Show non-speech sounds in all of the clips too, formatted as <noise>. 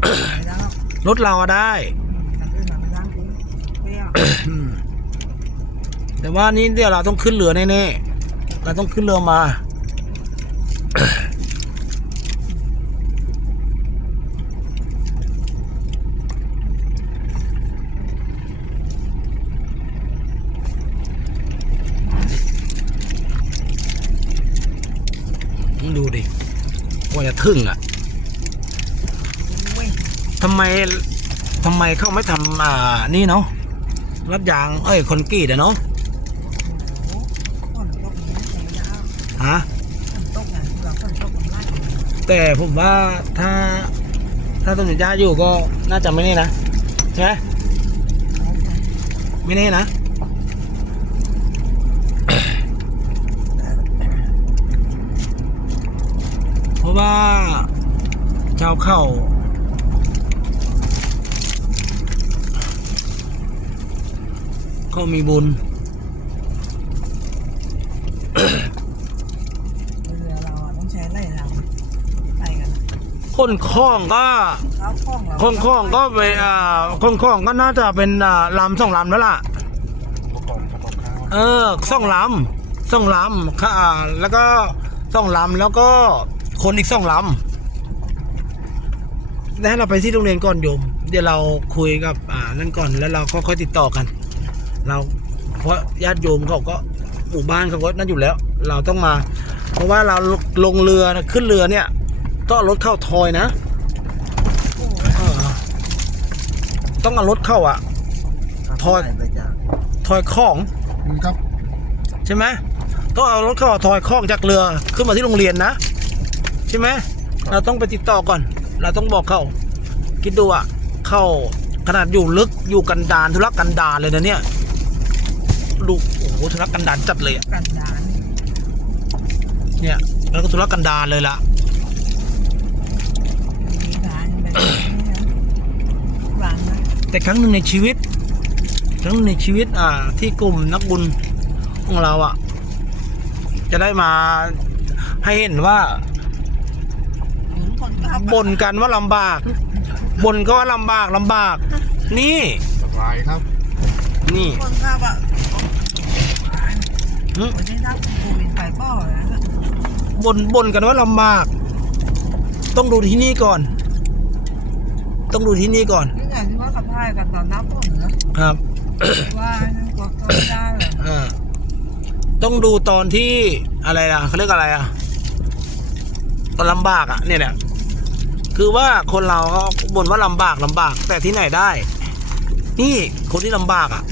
ไม่ได้หรอกรถเราอะได้ทางอื่นมาไม่ได้จริงเปรี้ยวแต่ว่านี่เดี๋ยวเราต้องขึ้นเรือแน่ๆ เราต้องขึ้นเรือมา ดูดิกว่าจะถึงอะเว้ย ทำไมทำไมเขาไม่ทำอ่านี่เนาะรัดยาง เอ้ยคอนกรีตอะเนาะฮะแต่ผมว่าถ้าถ้าต้นหญ้าอยู่ก็น่าจะไม่แน่นะใช่ไหมไม่แน่นะเพราะว่าชาวเข้า เขามีบุญเรือเราอะต้องใช้ไล่เราไปกันคนคล้องก็ข้าวคล้องเราคนคล้องก็ไปอ่าคนคล้องก็น่าจะเป็นอ่าลำสองลำแล้วล่ะเออสองลำสองลำค่ะแล้วก็สองลำแล้วก็คนอีกสองลำแล้วให้เราไปที่โรงเรียนก่อนโยม เดี๋ยวเราคุยกับอ่านั่นก่อนแล้วเราก็ค่อยติดต่อกัน เราเพราะญาติโยมเขาก็หมู่บ้านเขาก็นั่นอยู่แล้ว เราต้องมา เพราะว่าเราลงเรือนะขึ้นเรือเนี่ยต้องเอารถเข้าทอยนะเออต้องเอารถเข้าอะ ทอด ไปจ้ะทอยของครับใช่ไหมต้องเอารถเข้าทอยคอกจากเรือขึ้นมาที่โรงเรียนนะใช่ไหมเราต้องไปติดต่อก่อน เราต้องบอกเขาคิดดูอะเข้าขนาดอยู่ลึกอยู่กันดานธุรกันดารเลยนะเนี่ย ลูกโอ้โหธุรกันดารจัดเลยอะกันดานเนี่ย แล้วก็ธุรกันดารเลยล่ะ มีทางแบบนี้นะวางนะแต่ครั้งหนึ่งในชีวิต ครั้งหนึ่งในชีวิตอ่า ที่กลุ่มนักบุญของเราอะจะได้มาให้เห็นว่าหมุนคนก็เอาไปบ่นกันว่าลำบากบ่นก็ว่าลำบากลำบาก นี่ สบายครับ นี่ คนก็เอาไปหึ คนที่รับโควิดไปป้อเลยนะบ่นบ่นกันว่าลำบาก ต้องดูที่นี่ก่อน ต้องดูที่นี่ก่อนนี่ไงที่ว่าเขาพายกันตอนน้ำฝนนะครับ ว่านั่นก็ก็ไม่ได้เลยเออต้องดูตอนที่อะไรอะเขาเรียกอะไรอะตอนลำบากอะ เนี่ยเนี่ยคือว่าคนเราเขาบ่นว่าลำบากลำบาก แต่ที่ไหนได้ นี่คนที่ลำบากอะ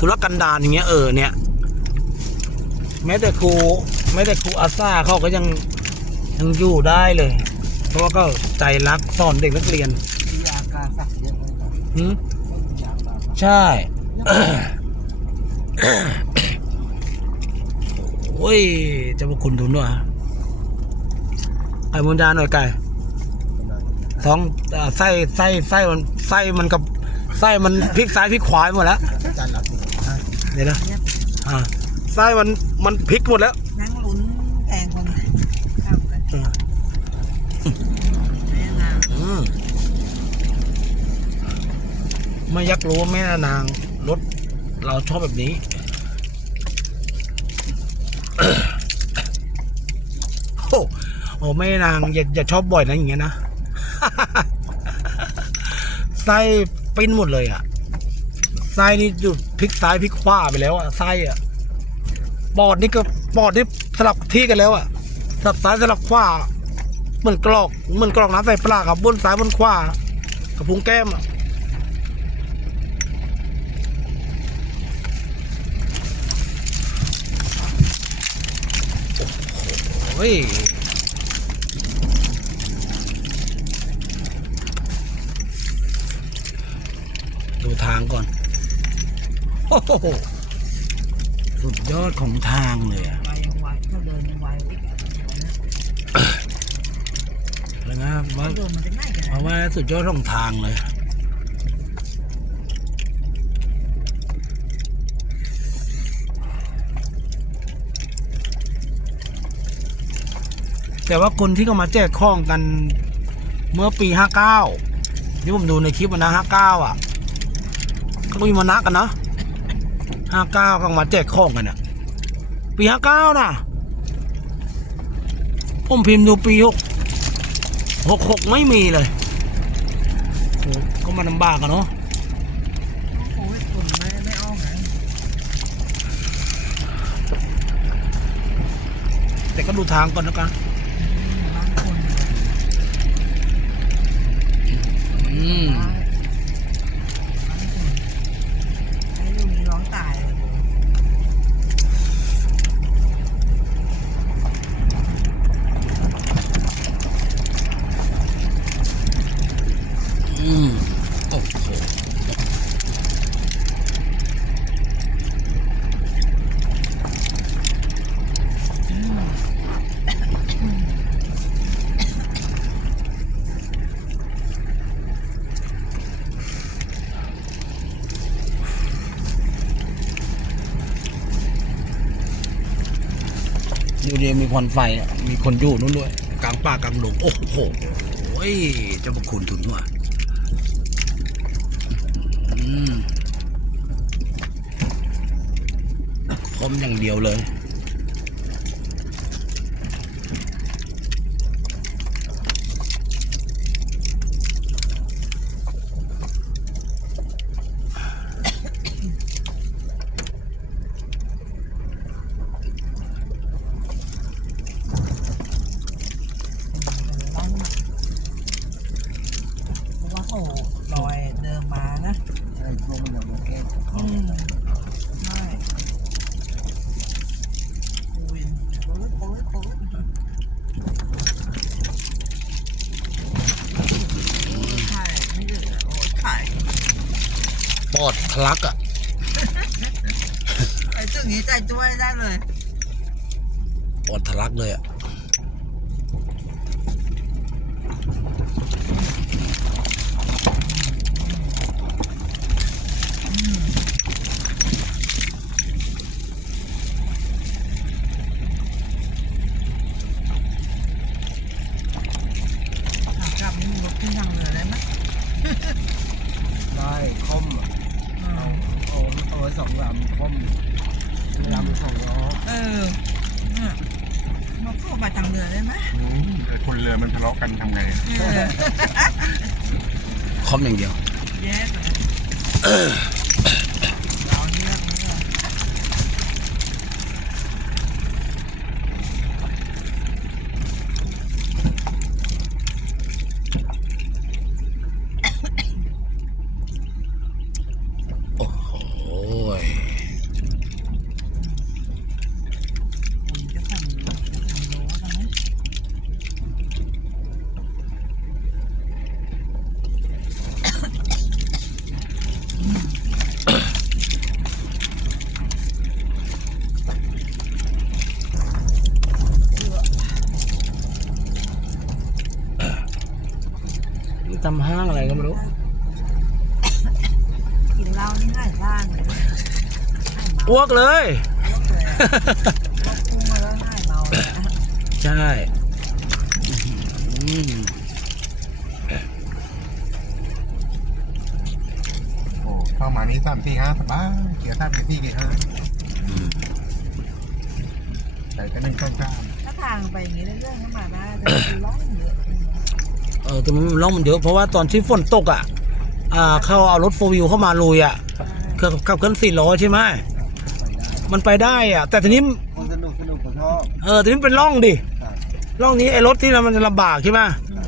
ธุรกันดารอย่างเงี้ยเออเนี่ย แม้แต่ครูแม้แต่ครูอาซาเขาก็ยังยังอยู่ได้เลย เพราะว่าก็ใจรักสอนเด็กนักเรียนมียากาสักเยอะเลยครับหืมมียากาสักใช่ โอ้ยจะมาคุณทุนด้วยไก่มนยาหน่อยไก่สองอ่าไส้ไส้ไส้มันไส้มันกับไส้มันพลิกซ้ายพลิกขวาไปหมดแล้วจานรับอะเดี๋ยวนะอ่า ไส้มันมันพลิกหมดแล้วนั่งลุ้นแกงคนเข้าเลยอืมแม่นางอืมไม่อยักรู้ว่าแม่นางรถเราชอบแบบนี้โอ้โอ้แม่นางอย่าอย่าชอบบ่อยนะอย่างเงี้ยนะไส้ปิ้นหมดเลยอะไส้นี่หยุดพลิกซ้ายพลิกขวาไปแล้วอะไส้อะ ปอดนี่ก็ปอดนี่สลับที่กันแล้วอะสลับซ้ายสลับขวาเหมือนกรอกเหมือนกรอกน้ำใส่ปลากับบนซ้ายบนขวากับพุงแก้มอะโอ้ยดูทางก่อน โอ้โห สุดยอดของทางเลยอะไวยังไวเขาเดินยังไวอีกอะแล้วนะว่าเขาเดินมันจะง่ายกันเพราะว่าสุดยอดของทางเลยแต่ว่าคนที่เขามาแจกข้องกันเมื่อปีห้าเก้านี่ผมดูในคลิปมันนะห้าเก้าอะเขาก็มีมานักกันนะ ห้าเก้าก็มาแจกของกันอะ ปีห้าเก้านะผมพิมพ์ดูปีหกหกหกไม่มีเลยโอ้ก็มาลำบากกันเนาะโอ้ยฝุ่นไม่ไม่ออกไงแต่ก็ดูทางก่อนแล้วกับางคนอืม บางคนไอ้ลูกนี้ร้องตายเลยโว้ย อืมโอ้โห มีควันไฟมีคนอยู่นู่นด้วยกลางป่ากลางหลงโอ้โหโอ้ยเจะประคุณทุนว่ะอืมคมอย่างเดียวเลย เพราะว่าโอ้ลอยเดินมานะ ใช่ช่วงมันยังโอเค อืมใช่โอ้ยโอ้ยโอ้ยโอ้ยไข่ไม่เหลือโอ้ยไข่ ปอดทะลักอะไอ้ตึกนี้ใจช่วยได้เลย ปอดทะลักเลยอะ ขากลับนี่มีรถขึ้นทางเรือได้ไหม ได้คอมอะ อืม เอาเอาไว้สองลำคอมลำสองล้อ เออเนี่ยมา เข้าไปทางเรือได้ไหมแต่คนเรือมันทะเลาะกันทำไงเออคอมอย่างเดียว แย่เลยเราเลือกไม่ได้ โอ้โหย ผมจะทำจะทำโลกันไหม นี่ทำห้างอะไรก็ไม่รู้ กินเหล้านี่ง่ายบ้างเลยง่ายเมา อ้วกเลยก็พุ่งมาแล้วง่ายเมาเลยนะใช่อืมโอ้เข้ามานี่สามสี่ห้าสบายเกียร์สามเกียร์สี่เกียร์ห้าอืมแต่ก็หนึ่งข้างข้ามถ้าทางไปอย่างนี้เรื่อยๆเข้ามาได้แต่คือร้อนเยอะเออแต่มันร่องมันเยอะเพราะว่าตอนที่ฝนตกอะ อ่า เขาเอารถโฟวิวเข้ามาลุยอะเครื่องกับเครื่องสี่ล้อใช่ไหมไปได้ มันไปได้อะ แต่ทีนี้คนสนุกสนุกผมชอบเออทีนี้เป็นร่องดิครับร่องนี้ไอ้รถที่เรามันจะลำบากใช่ไหมเนี่ย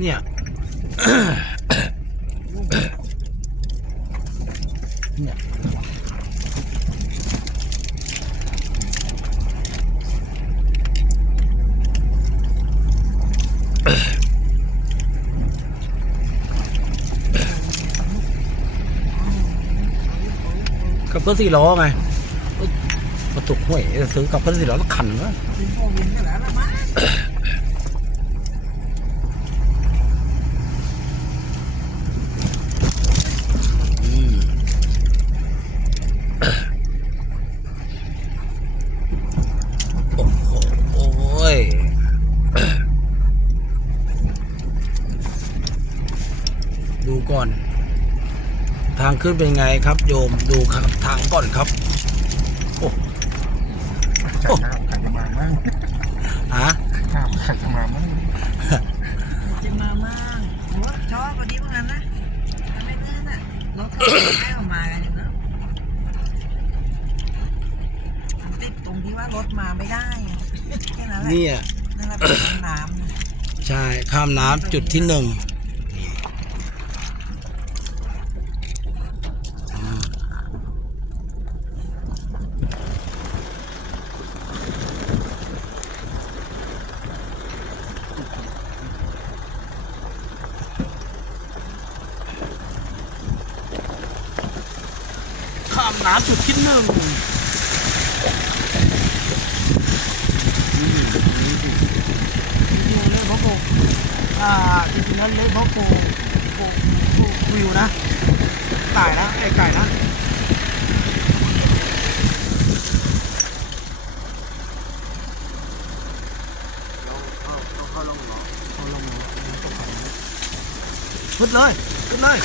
เนี่ย กับเครื่องสี่ล้อไงเอ้ยมาตุกห้วยซื้อกับเครื่องสี่ล้อแล้วขันวะ ซื้อโฟวินกันแล้วละมั้ง อืมโอ้โหโอ้ย ดูก่อน ทาง ขึ้นเป็นไงครับ โยมดูครับทางก่อนครับ โอ้ใครข้ามใครจะมามั่งฮะข้ามใครจะมามั่งจะมามั่งโอ้ชอบกว่านี้เหมือนกันนะทำไมเนื่นอะรถเขาให้ออกมากันอยู่เนอะมันติดตรงที่ว่ารถมาไม่ได้แค่นั้นแหละเนี่ยนั่นแหละเป็นน้ำใช่ข้ามน้ำจุดที่หนึ่งามน้ำจุดที่หนึ่งเลยเพราะโฟอ่าจริงๆแล้วเลยเพราะโฟโฟโฟวิวนะไก่นะไก่ไก่นะขึ้นเลยขึ้นเลย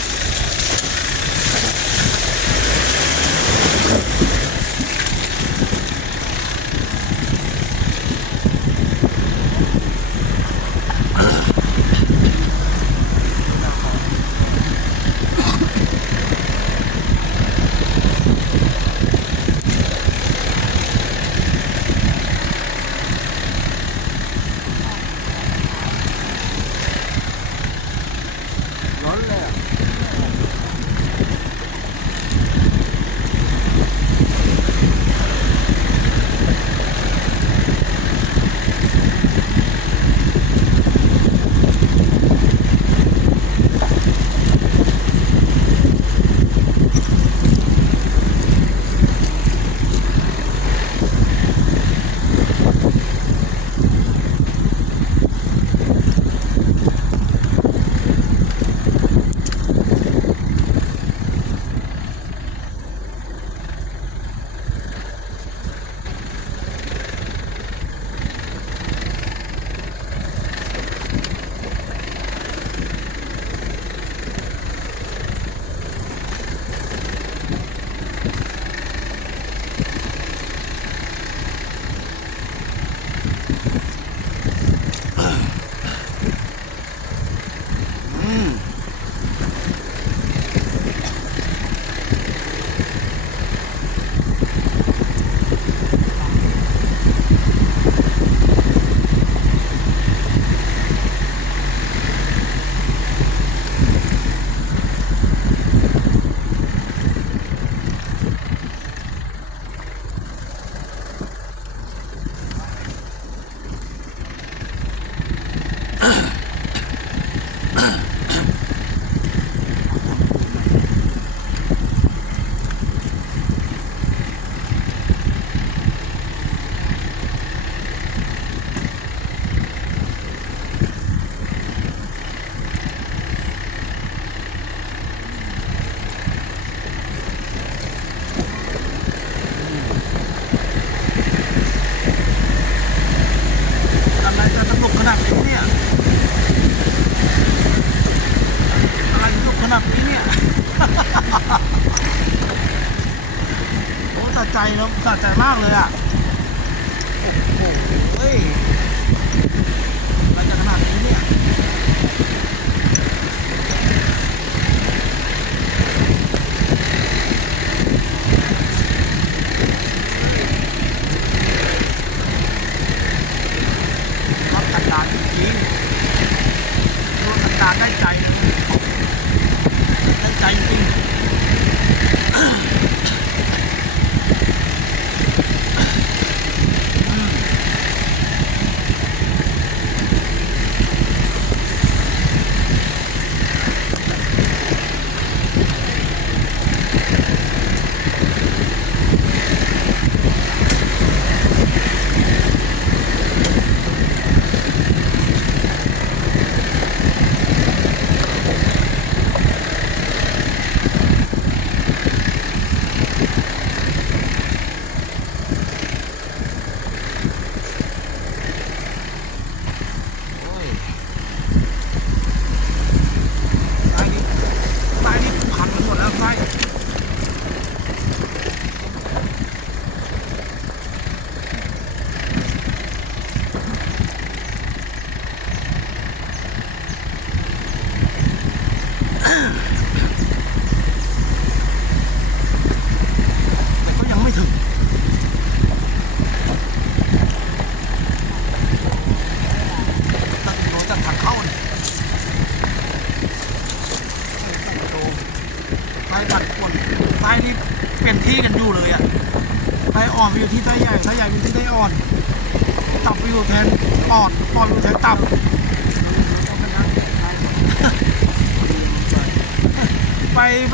Huh? <laughs>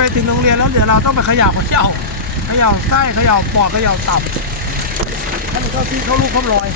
ไปถึงโรงเรียนแล้วเดี๋ยวเราต้องไปเขย่าเขย่าเขย่าไส้เขย่าปอดเขย่าตับให้มันเข้าที่เข้าลูกเข้ารอย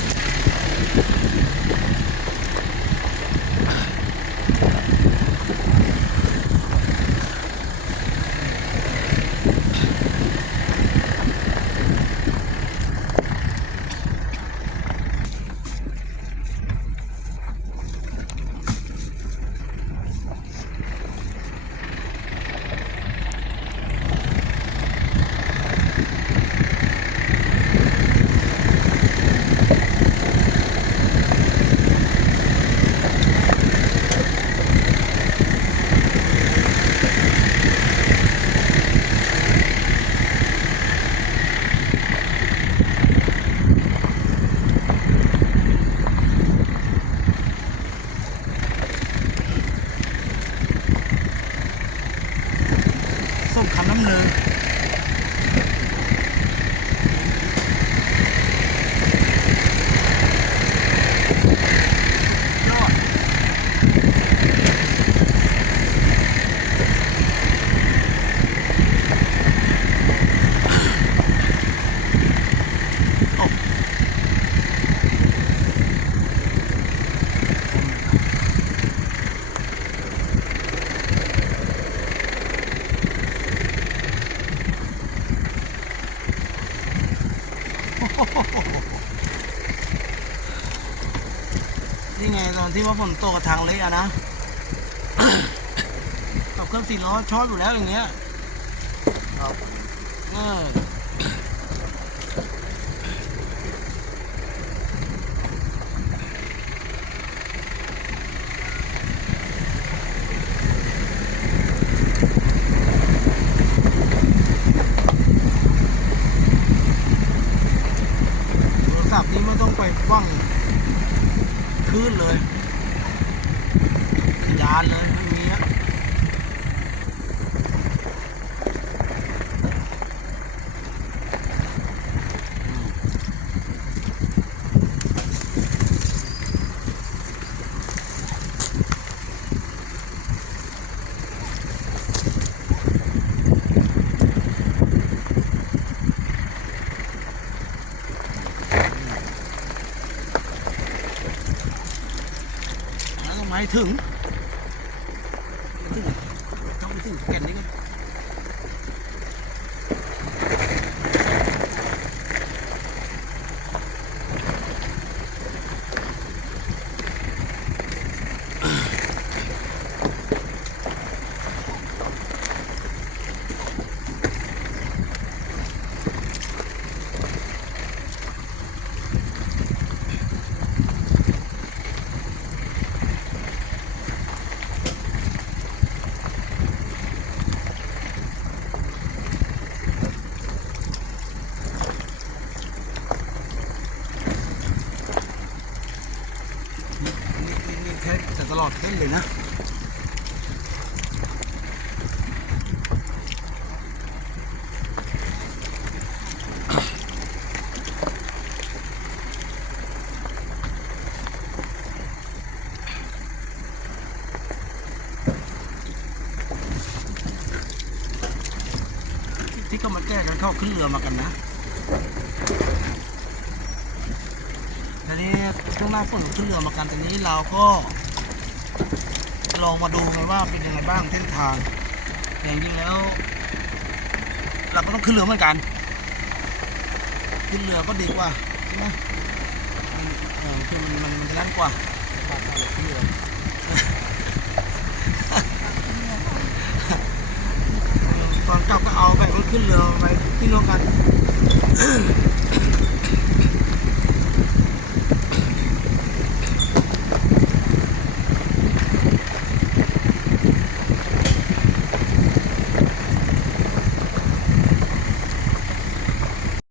ว่าฝนตกกับทางเละอะนะกับเครื่องสี่ล้อชอบอยู่แล้วอย่างเงี้ยครับเออโทรศัพท์นี้ไม่ต้องไปว่างคืนเลยานเลยไม่มีอะแล้วก็ไม่ถึง ไม่ถึงต้องไปถึงแก่นนี้กันนี่นี่นี่แค่จะตล อดเส้นเลยนะที่ที่เขามาแก้กันเข้าขึ้นเรือมากันนะทีนี้ช่วงหน้าฝนขึ้นเรือมากันทีนี้เราก็ ลองมาดูไงว่าเป็นยังไงบ้างเส้นทางแต่จริงๆแล้ว เราก็ต้องขึ้นเรือเหมือนกัน ขึ้นเรือก็ดีกว่าใช่ไหมมันเออคือมันมันมันจะนั่นกว่าตัดอะไรเพื่อตอนกลับก็เอาแบบว่าขึ้นเรือไปที่โน่นกัน